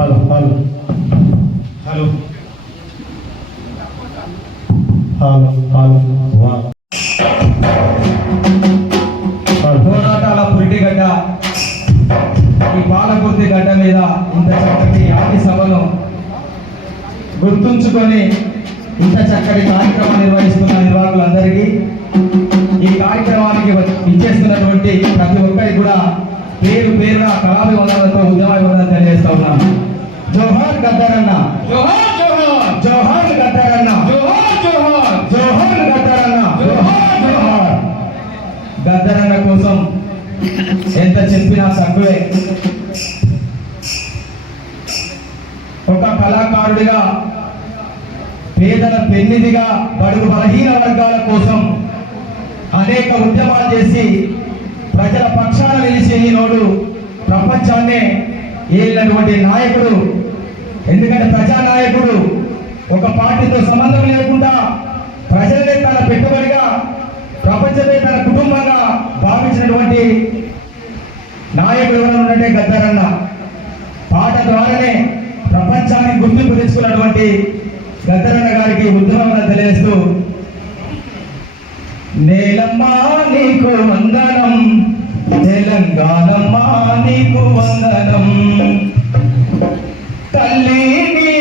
palos. చెప్పిన survey. ఒక కళాకారుడిగా పేదల పెన్నిదిగా బడుగు బలహీన వర్గాల కోసం అనేక ఉద్యమాలు చేసి ప్రజల పక్షాన నిలిచి ఈనాడు ప్రపంచాన్నే ఏలినటువంటి నాయకుడు ఎందుకంటే ప్రజా నాయకుడు ఒక పార్టీతో సంబంధం లేకుండా ప్రజలే తన పెట్టుబడిగా ప్రపంచమే తన కుటుంబంగా భావించినటువంటి నాయకుడు ఉన్నట్టే గద్దారన్న. పాట ద్వారానే ప్రపంచాన్ని గుర్తింపు తెచ్చుకున్నటువంటి గద్దరన్న గారికి ఉద్యమం తెలియజేస్తూ నేలమ్మా నీకు వందనం తెలంగాణమ్మా నీకు వందనం. తల్లి నీ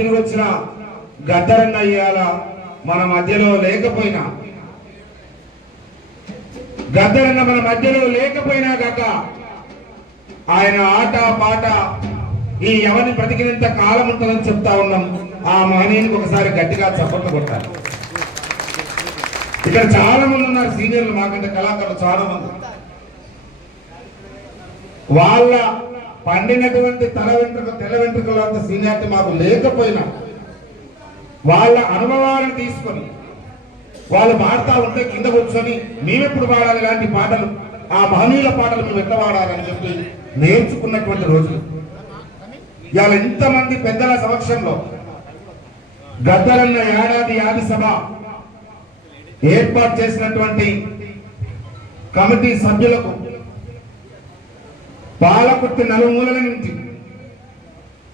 తిరిగి వచ్చిన గద్దరన్న ఇయ్యాల మన మధ్యలో లేకపోయినా. గద్దరన్న మన మధ్యలో లేకపోయినా కాక ఆయన ఆట పాట ఈ ఎవరిని బ్రతికినంత కాలం ఉంటుందని చెప్తా ఉన్నాం. ఆ మహనీయునికి ఒకసారి గట్టిగా చప్పట్లు కొట్టాలి. ఇక్కడ చాలా మంది ఉన్నారు సీనియర్లు మాకంటే కళాకారులు చాలా మంది. వాళ్ళ పండినటువంటి తల వెంట్రుక తెల్ల వెంట్రుకలు అంత సీనియారిటీ మాకు లేకపోయినా వాళ్ళ అనుభవాలను తీసుకొని వాళ్ళు పాడుతా ఉంటే కింద కూర్చొని మేమెప్పుడు పాడాలి ఇలాంటి పాటలు ఆ మహనీయుల పాటలు మేము ఎట్లా పాడాలని చెప్పి నేర్చుకున్నటువంటి రోజులు. ఇవాళ ఇంతమంది పెద్దల సమక్షంలో గద్దలన్న ఏడాది యాది సభ ఏర్పాటు చేసినటువంటి కమిటీ సభ్యులకు పాలకుర్తి నలుమూలల నుంచి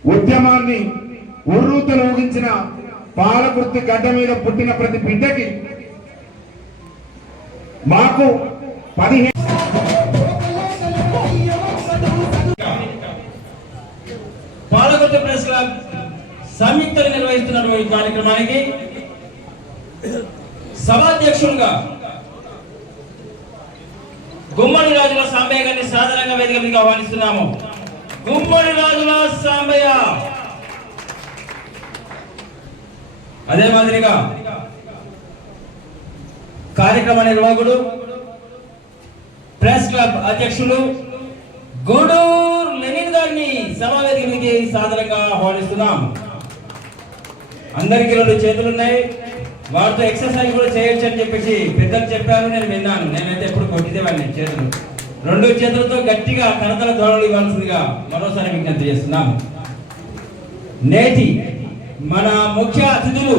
ఉద్యమాన్ని ఉర్రూతలు ఊగించిన పాలకుర్తి గడ్డ మీద పుట్టిన ప్రతి బిడ్డకి మాకు పదిహేను పాలకొట్ట ప్రెస్ క్లబ్ సంయుక్తలు నిర్వహిస్తున్నటువంటి ఈ కార్యక్రమానికి సభాధ్యక్షులుగా గుమ్మడి రాజుల సాంబయ్య గారిని సాధారణంగా వేదిక మీకు ఆహ్వానిస్తున్నాము. గుమ్మడి రాజుల సాంబయ్య! అదే మాదిరిగా కార్యక్రమ నిర్వాహకుడు ప్రెస్ క్లబ్ అధ్యక్షులు గూడూరు లెనిన్ గారిని సమావేదికలకి సాధారణంగా ఆహ్వానిస్తున్నాం. అందరికీ రెండు చేతులున్నాయి. వాటితో ఎక్సర్సైజ్ కూడా చేయొచ్చు అని చెప్పేసి పెద్దలు చెప్పారు నేను విన్నాను. నేనైతే ఎప్పుడు కొట్టిదేవాడిని చేతులు రెండు చేతులతో గట్టిగా కడతల దోడలు ఇవ్వాల్సిందిగా మరోసారి విజ్ఞప్తి చేస్తున్నాం నేటి మన ముఖ్య అతిథులు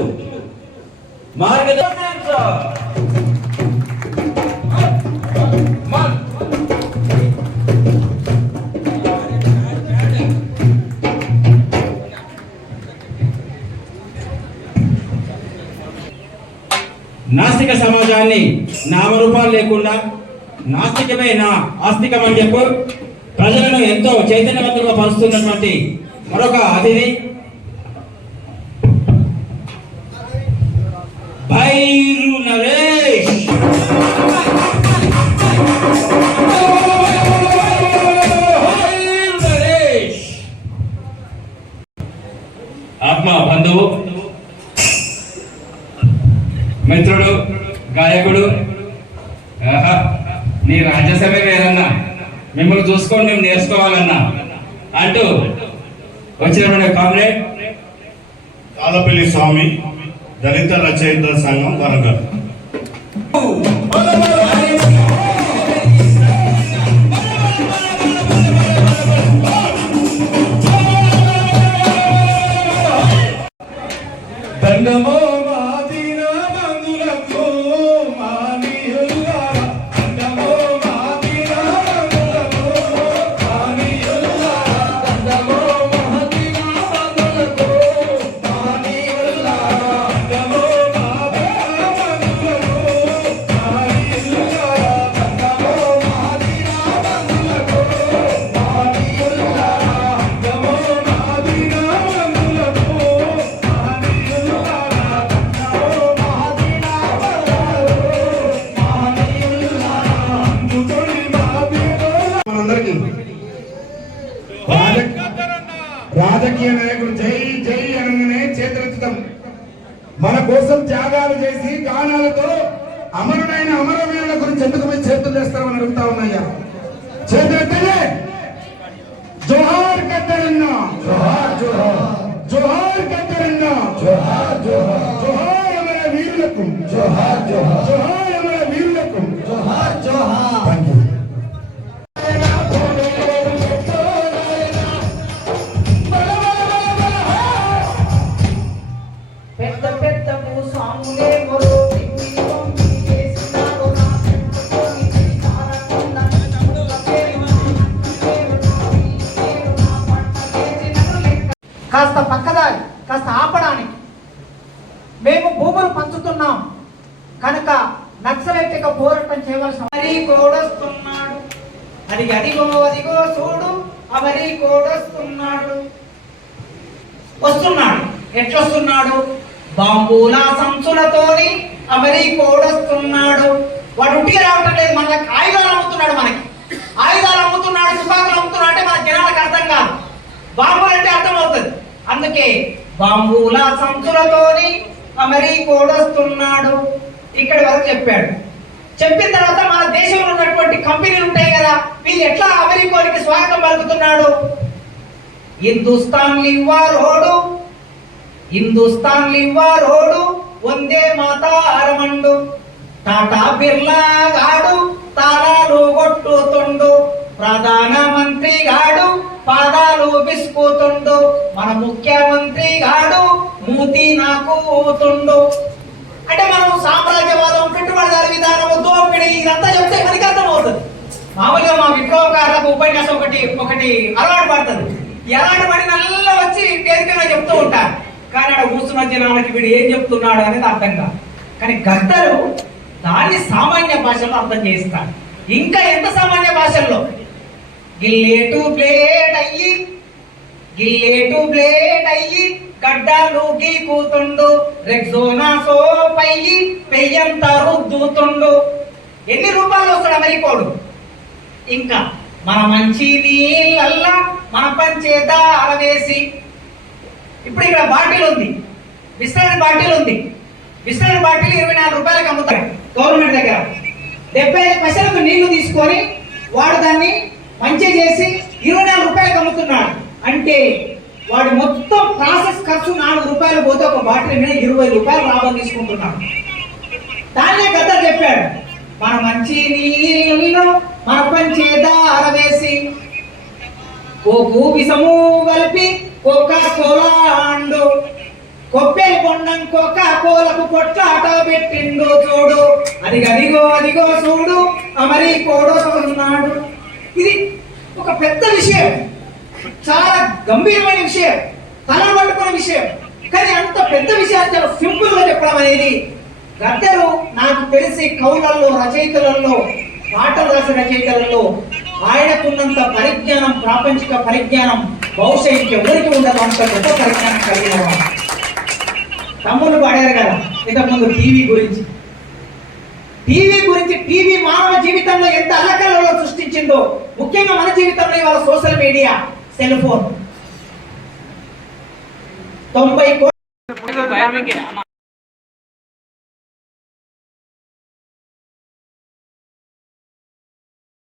మార్గదర్శక నాస్తిక సమాజాన్ని నామరూపాలు లేకుండా నాస్తికమే నా ఆస్తికం అని చెప్పు. ప్రజలను ఎంతో చైతన్యవంతులుగా పరుస్తున్నటువంటి మరొక అతిథి చూసుకొని మేము నేర్చుకోవాలన్నా. అంటూ వచ్చినటువంటి కామ్రేడ్. తాళపల్లి స్వామి దళిత రచయితల సంఘం వరంగల్. దండమో రాజకీయ నాయకుడు జై జై అనగానే చేతులెత్తుతాం. మన కోసం త్యాగాలు చేసి గానాలతో అమరుడైన అమరవీరుల గురించి ఎందుకు మీరు చేతులు చేస్తారని అడుగుతా ఉన్నాయ్యా? చేతులెత్తలే! జోహార్ కద్దరన్న జోహార్ జోహార్. జోహార్ కద్దరన్న జోహార్ జోహార్. జోహార్ అమర వీరులకు జోహార్ జోహార్. జోహార్ కాస్త పక్కదారి కాస్త ఆపడానికి. మేము భూములు పంచుతున్నాం. కనుక నక్సలైట్గా పోరాటం చేయవలసిన మరీ గోడొస్తున్నాడు అది అదిగో అదిగో చూడు. అవరి కోడొస్తున్నాడు. వస్తున్నాడు. ఎట్లొస్తున్నాడు? బాంబూల సంచులతోని అవరి కోడొస్తున్నాడు. వాడు ఉట్టిగా రావటం లేదు. మనకి ఆయుధాలు అమ్ముతున్నాడు మనకి. ఆయుధాలు అమ్ముతున్నాడు తుపాకులు అమ్ముతున్నాడు అంటే మన జనాలకు అర్థం కాదు. బాంబులు అంటే అర్థం అవుతుంది అందుకే బాంబూల సంచులతోని అమరి కోడొస్తున్నాడు. ఇక్కడ వరకు చెప్పాడు. చెప్పిన తర్వాత మన దేశంలో ఉన్నటువంటి కంపెనీలు ఉంటాయి కదా వీళ్ళు ఎట్లా అమెరికానికి స్వాగతం పలుకుతున్నాడు? హిందుస్థాన్ లివ్వా రోడు హిందుస్థాన్ లివ్వా రోడు వందే మాత అరమండు. టాటా బిర్లా గాడు తాళాలు కొట్టుతుండు. ప్రధాన మంత్రి గాడు పాద బిస్కుతుండు మన ముఖ్యమంత్రి గాడు మూతి నాకు పోతుండు అంటే మనం సామ్రాజ్యవాదం పెట్టుబడిదారు విధానం దోపిడీ ఇదంతా చెప్తే మనకి అర్థం అవుతుంది మామూలుగా మా విప్లవకారులకు ఉపన్యాసం ఒకటి ఒకటి అలవాటు పడుతుంది. ఎలాంటి పడి నల్ల వచ్చి తేలికగా చెప్తూ ఉంటారు. కానీ అక్కడ కూర్చున్న జనాలకి వీడు ఏం చెప్తున్నాడు అనేది అర్థం కాదు. కానీ గద్దరు దాన్ని సామాన్య భాషలో అర్థం చేస్తాడు ఇంకా ఎంత సామాన్య భాషల్లో? గిల్లేటు ప్లేట్ అయ్యి గిల్లేటు బ్లేడ్ అయ్యి గడ్డలుకి కూతుండు రెక్సోనా సోప్ అయ్యి పెయ్యంత రుద్దుతుండు. ఎన్ని రూపాయలు వస్తాడు అమెరికోడు ఇంకా మన మంచి నీళ్ళల్లా మన పంచేత అరవేసి ఇప్పుడు ఇక్కడ బాటిల్ ఉంది. విస్తరణ బాటిల్ ఉంది. విస్తరణ బాటిల్ ఇరవై నాలుగు రూపాయలకు అమ్ముతారు. గవర్నమెంట్ దగ్గర డెబ్బై ఐదు పైసలకు నీళ్ళు తీసుకొని వాడు దాన్ని మంచి చేసి ఇరవై నాలుగు రూపాయలకు అమ్ముతున్నాడు. అంటే వాడు మొత్తం ప్రాసెస్ ఖర్చు నాలుగు రూపాయలు పోతే ఒక బాటిల్ మీద ఇరవై రూపాయలు లాభం తీసుకుంటున్నాడు దాన్నే కథ చెప్పాడు. మన మంచి నీళ్ళు మన పంచేద అరవేసి భూమి విషము కలిపి కోకా కోలా అండు కొబ్బరి బొండం కోకా కోలకు కొట్లాట పెట్టిండు చూడు. అది అదిగో అదిగో చూడు. అమరి కోడొస్తున్నాడు ఇది ఒక పెద్ద విషయం. చాలా గంభీరమైన విషయం తల పట్టుకున్న విషయం. కానీ అంత పెద్ద విషయాన్ని చాలా సింపుల్గా చెప్పడం అనేది గద్దరు నాకు తెలిసి కవులలో రచయితలలో పాటలు రాసిన రచయితలలో ఆయనకున్నంత పరిజ్ఞానం ప్రాపంచిక పరిజ్ఞానం బహుశా ఇంకెవరికి ఉండదు అంత గొప్ప పరిజ్ఞానం కలిగిన వాడు. తమ్ముళ్ళు పాడారు కదా ఇంతకుముందు టీవీ గురించి. టీవీ గురించి టీవీ మానవ జీవితంలో ఎంత అలకలలో సృష్టించిందో ముఖ్యంగా మన జీవితంలో ఇవాళ సోషల్ మీడియా. సెల్ ఫోన్ తొంభై కోట్ల